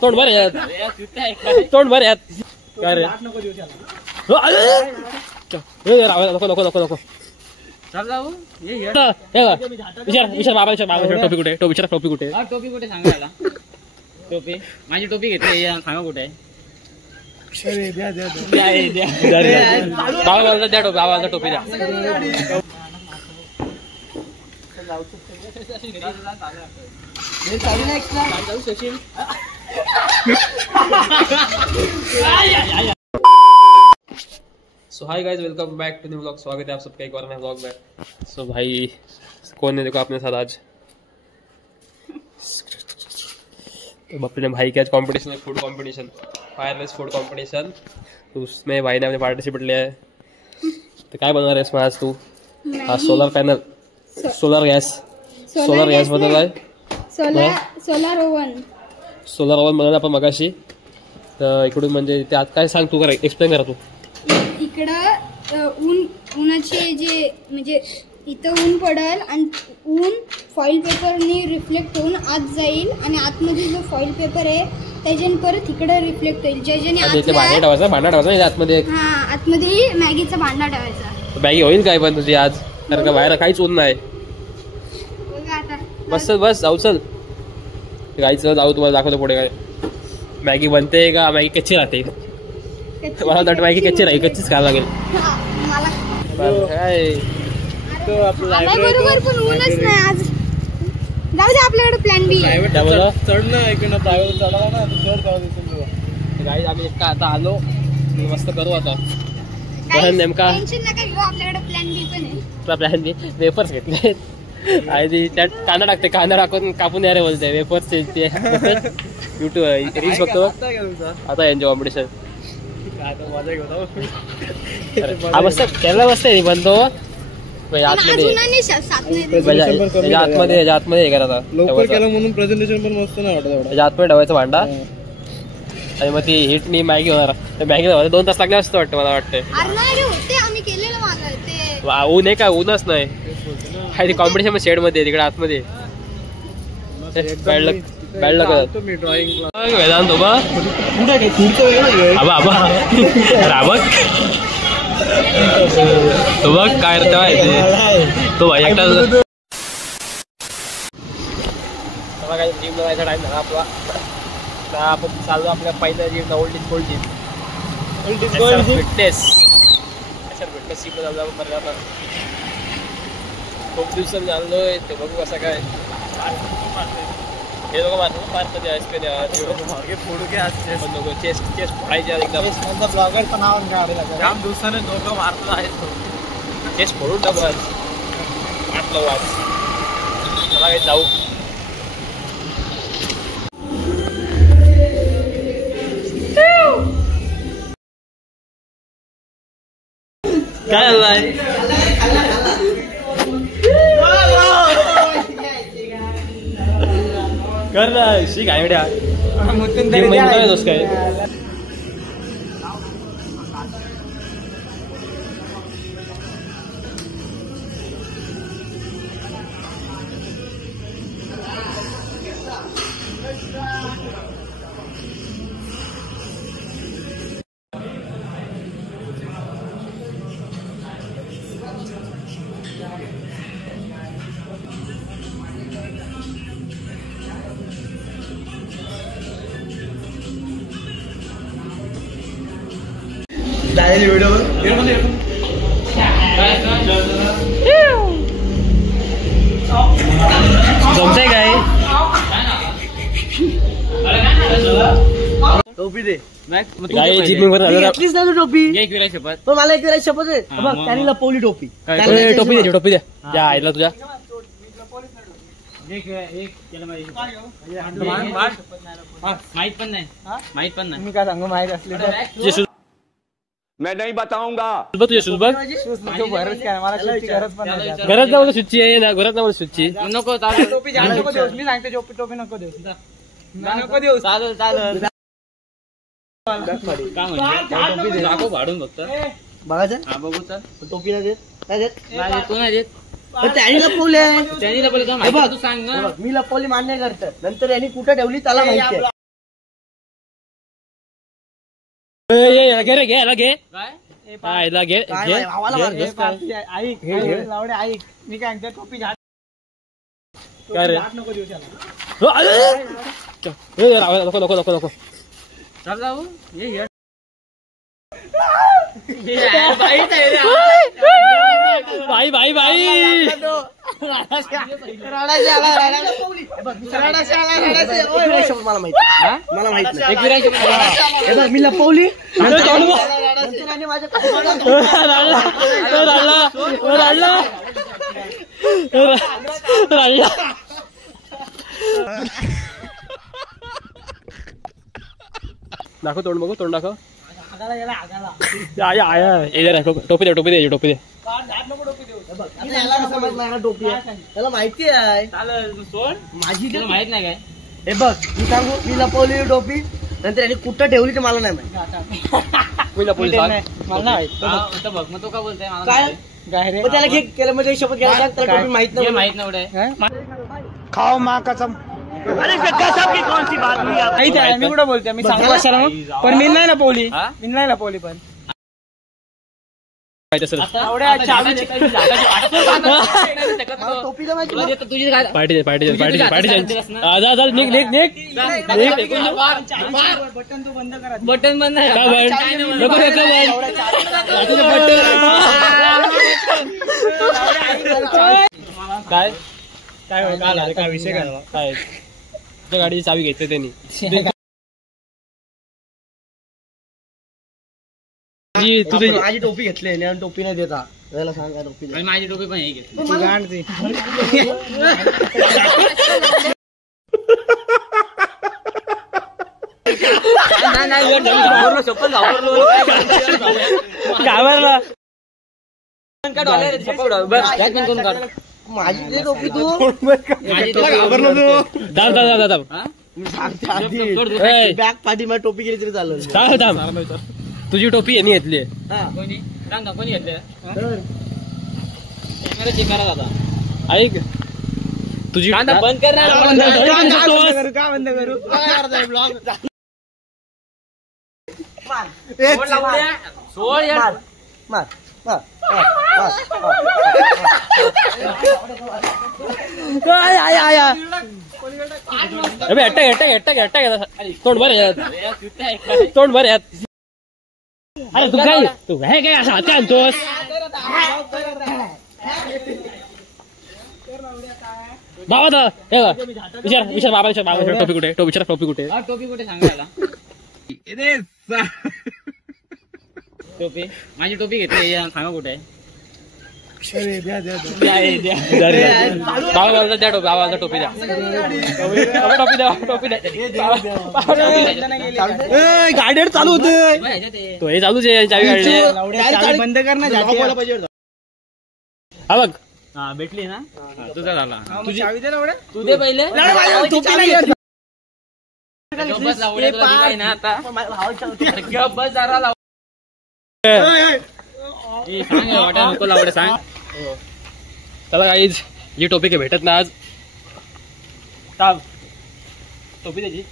तोंड भर यात तोंड भर यात काय रे नको नको नको नको विचार बाबा टोपी कुठे टोपी कुठे सांगायला टोपी माझी टोपी घेतली सांगा कुठे बाबा द्या टोपी बाबाचा टोपी द्या so hi guys welcome back to new vlog. स्वागत है आप सबका एक और नए व्लॉग में। सो भाई कौन है देखो अपने साथ आज अपने भाई के आज कंपटीशन है food competition fireless food competition. तो उसमें भाई ने अपने पार्टिसिपेट लिया है। तो क्या बना रहा है इसमें आज तू? आज सोलर पैनल सोलर गैस बनवला आहे सोलर ओव्हन बनवला आपण मगाशी। तर इकडून म्हणजे ते आज काय सांग तू करा एक्सप्लेन करा तू। इकडं उन्हाचे जे म्हणजे इथं ऊन पडेल आणि ऊन फॉईल पेपरने रिफ्लेक्ट होऊन आत जाईल आणि आतमध्ये जो फॉईल पेपर आहे त्याच्याने परत इकडे रिफ्लेक्ट होईल ज्याच्याने भांडा ठेवायचा आतमध्ये आतमध्ये मॅगीचा भांडा ठेवायचा। मॅगी होईल काय पण तुझी आज कारण का बाहेर काहीच ऊन नाही। बस जाऊ चल गायचं जाऊ तुम्हाला दाखवतो पुढे काय मॅगी बनते का मॅगी कच्ची राहते। मला वाटतं मॅगी कच्ची राहील कच्चीच खायला लागेल काय बरोबर पण ऊनच नाही आज। जाऊ दे आपल्याकडे प्लॅन बी चढ ना इकडनं प्रायव्हेट चढावा ना गाईज आम्ही आता आलो मस्त करू आता नेमका आपल्याकडे प्लॅन बी पण आहे प्लॅन बी वेफर्स घेतले आणि त्यात कांदा टाकते कांदा टाकून कापून यारे बोलते वेफर्स युट्यूब रील्स बघतो आता यांचे कॉम्पिटिशन हा मस्त त्याला मस्त आहे बनतो आतमध्ये हे करायचा लवकर केलं म्हणून प्रेझेंटेशन पण मस्त नाही वाटत आतमध्ये ठेवायचा भांडा आणि मग ती हिटनी मॅगी होणार मॅगी 2 तास लागले असतं वाटतं मला वाटतं। ऊन आहे का ऊनच नाही काही कॉम्पिटिशन शेड मध्ये तिकडे आतमध्ये वेदांत तो बघ काय तो भाई एकटा जिम जायचा टाइम झाला आपला आपण चाललो आपल्या पहिल्या gym old is gold gym fitness gym चाललो आपण खूप दिवसांनी चाललोय ते बघू असं काय हे लोक मारतो पार्कमध्ये चेस्ट फोडायचे एकदम ब्लॉगरचं नाव जाम दिवसाने दोघं मारलं आहे चेस्ट फोडून टाकू आज मारलं आज चला काही जाऊ काय कर ना शिक आयडिया काय जमतंय काय टोपी दे घेतलीच ना तू टोपी शपथ पण मला एक वेळा शपथ आहे बघ त्यांनी लपवली टोपी टोपी द्या आईला तुझ्या माहित पण नाही मी काय सांगू माहित असले मैं नहीं बताऊंगा तुझे शूज बघ गरज ना मला सुच्ची आहे ना घरात ना मला सुच्ची नको टोपी नको देऊस मी सांगते टोपी नको देऊस नको देऊ चालेल का म्हणजे दाखव भाडून फक्त बघायचं हा बघू तर टोपी नाही देत काय देत नाही देत, तो नाही देत. त्यांनी लपवले त्यांनी लपवलं का माहिती आहे? तू सांग ना. मी लपवली मान्य करत नंतर यांनी कुठे ठेवली त्याला माहिती आहे. घे रे, घे याला घे. काय हा, याला घे काय घे. बाई, भावाला मारतोस का? ऐक मी काय म्हणते टोपी घात काय रे नको देऊ त्याला. नको नको नको नको. चल जाऊ ये बाई बाई बाई मला माहिती मला माहित नाही. एक गिराईक हे बघ, मी लपवली दाखव तोंड बघू तोंड दाखव. टोपी दे टोपी दे टोपी दे. याला कसं माहित नाही ना टोपी आहे त्याला माहिती आहे चालेल सोड माझी तुला माहित नाही काय हे बघ मी सांगू मी लपवली टोपी नंतर यांनी कुठं ठेवली ते मला नाही माहिती. पहिला पोलीस सांग. मला नाही माहित. आता बघ मग तो का बोलतोय मला काय काय रे मग त्याला घे केलं म्हणजे शपथ घ्यायला सांग, त्याला टोपी माहित हे नाही. माहित नव्हते खाओ माँ कसम. अरे गजब की कौन सी बात हुई आप? मी कुठं बोलतोय मी सांगू कशाला मग पण मी नाही लपवली मी नाही लपवली पण माहिती असेल. टोपीला माहिती तुला देतो तुझी काय पार्टी दे पार्टी दे पार्टी दे पार्टी दे. जा जा निघ निघ निघ. बटन बंद आहे का बंद? नको नको बंद. काय काय विषय काय काय त्या गाडीची चावी घेतली त्यांनी. माझी टोपी घेतली आणि टोपी नाही देता त्याला सांग काय टोपी दे. माझी टोपी पण हे घेतली घाबरला. माझी दे टोपी तू दाब दाब दाब दाब. बॅग पाठी माझी टोपी गेली तरी चालेल. थांब थांब. तुझी टोपी यांनी घेतली. कोणी सांग ना कोणी घेतलं चेक करा दादा ऐक तुझी बंद कर ना काय बंद करू सोड यार मार मार तोंड भर यात तोंड भर यात. अरे तू काय तू हे काय असं हाती आणतोस. बाबा दा हे बघ. विचार विचार बाबा विचार बाबा टोपी कुठे टोपी विचार टोपी कुठे. टोपी कुठे सांगायला टोपी माझी टोपी घेतली सांगा कुठे बाबा मला द्या टोपी बाबा टोपी द्या टोपी द्या टोपी द्या. गाडीवर चालू होते तो हे चालूच आहे चावी काढली. बंद कर ना हा बघ हा भेटली ना तुझा झाला तुझी चावी दे लावड्या तू दे पहिले बस लावड्या ना आता बस जरा लाव सांग वाटा नको लावड्या सांग. चला गाईज ही टोपी काही भेटत ना आज. टोपी त्याची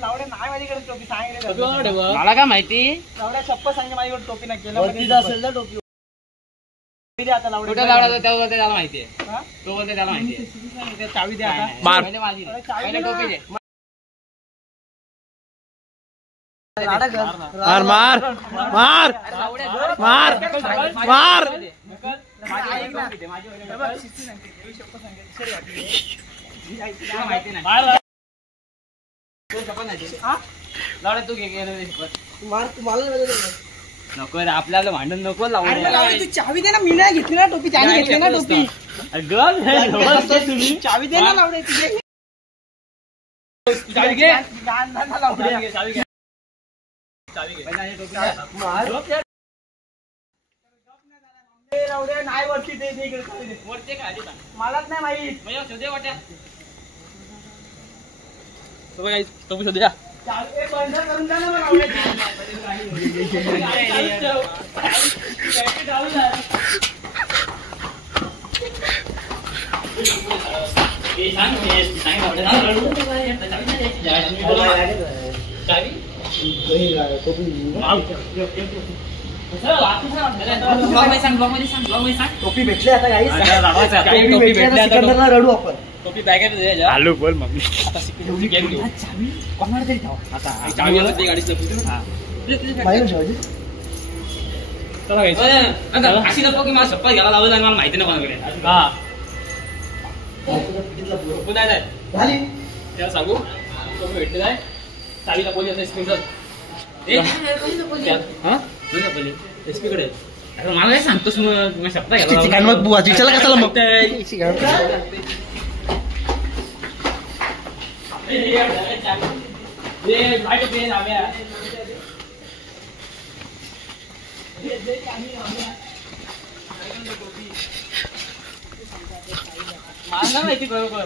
लावड्या नाही माझ्याकडे टोपी सांगितलं मला काय माहिती लावड्या शप्प सांगितलं माझ्याकडे टोपी नाही केलं असेल ना टोपी आता कुठे लावला त्या बोलते त्याला माहितीये तो बोलते त्याला माहितीये चावी द्या आता मार. पहिले माझी पहिले टोपी दे मार मार मार मार मार. लावड्या तू घे मार तुम्हाला नको रे आपल्याला भांडण नको लावू तू चावी दे ना मी नाही घेतली ना टोपी त्याने घेतली ना टोपी चावी दे ना लावडे चावी घे नाही वरती दे मलाच नाही माहित टोपी सध्या टोपी भेटले आता काही रडू आपण टोपी बॅगेत दे जा. आलू बोल मम्मी आता सिक्युरिटी गेम घेऊ. कोणाला तरी ठेवा आता चावी आता ते गाडीत लपवू. पाहिलं ठेवायची चला guys. अशी नको की मला चप्पल घ्यायला लावलं आणि मला माहिती नाही कोणाकडे. हा पुन्हा नाही झाली त्याला सांगू टोपी भेटले नाही चावी लपवली आता स्क्रीनवर. हा एसपी कडे अरे मला काय सांगतोस मग मी चप्पल घ्यायला लावलं. मग बुवाची चला कशाला मग मला माहिती बरोबर.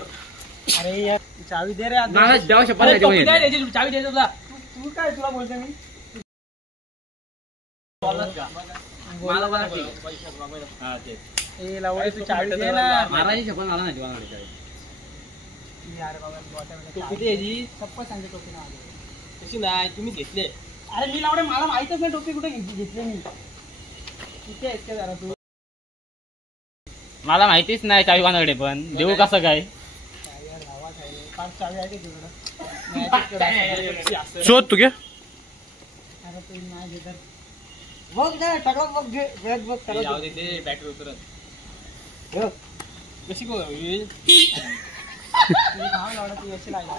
अरे यार चावी दे रे आता. मला जेव्हा चप्पल अरे घ्यायची टोपी कोणी नाही येते. द्यायची, चावी द्यायची तुला. तू काय तुला बोलतो मी मला बघा की. हा, ते. ए लावडे तू चावी दे ना मारायची चप्पल मला नाही कोणाकडे चावी. यार बाबा टोपी द्यायची चप्पल सांगते टोपी ना तशी नाही तुम्ही घेतले. अरे मी लावडे मला माहितच नाही टोपी कुठे घेतली मी किती आहेस का जरा तू मला माहितीच नाही चावी कोणाकडे पण देऊ कसं काय. यार हवा खायला पाच चावी आहे का तुझ्याकडे शोध तू घे. अरे तू नाही घेत बघ ना टाका बघ घे बघ बघ टाका जाऊ दे ते बॅटरी उतरत. बघ कशी गो होईल? मी नाव लावडा तू याची लागला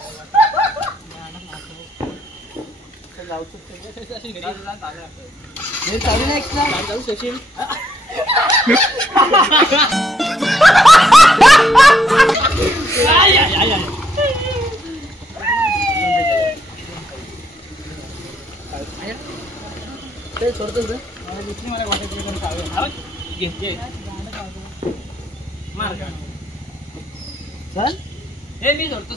हे चालू नाही एक्स्ट्रा जाऊ सचिन. ते सोडतोस मला दुसरी मला वाटत पण चालू घे घे. मार का. चल हे मी सोडतो.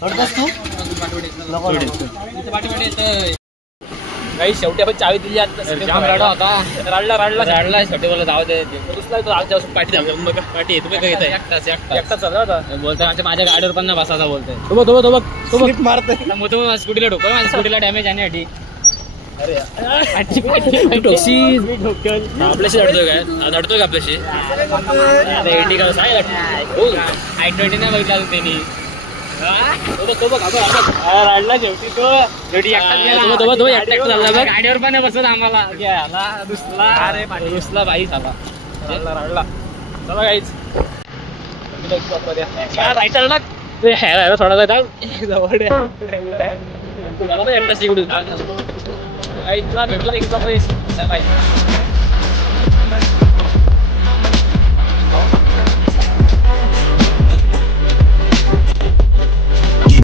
सोडतोस तू नको पाठीमागे येतोय. काही शेवटी आपण चावी दिली आता. जाम रडा होता. रडला रडला रडला छोटे बोला जाऊ दे. दुसरा तो आमच्या पाठी थांबला. मग पाठी येतो काय येत एकटाच एकटा चालला होता. बोलतोय माझ्या गाडीवर पण नाही बसायचा बोलतोय. तो बघ तो बघ तो बघ. मारतोय मग तू स्कूटीला ठोकर माझ्या स्कूटीला डॅमेज आणण्यासाठी. अरे टोक्सी आपल्याशी लढतोय काय लढतोय का आपल्याशी. अरे इंडिका हो I-20 नाही बघितला अजून त्यांनी. तो बघ रडला शेवटी तो. शेवटी एकटाच गेला. तो एकटा चालला बघ. गाडीवर पण नाही बसत आम्हाला. दुसला अरे दुसला बाई झाला. रडला चला काहीच राहायचं ना ते ह्याला थोडा जवळ एकटा शिकडून भेटला एकदा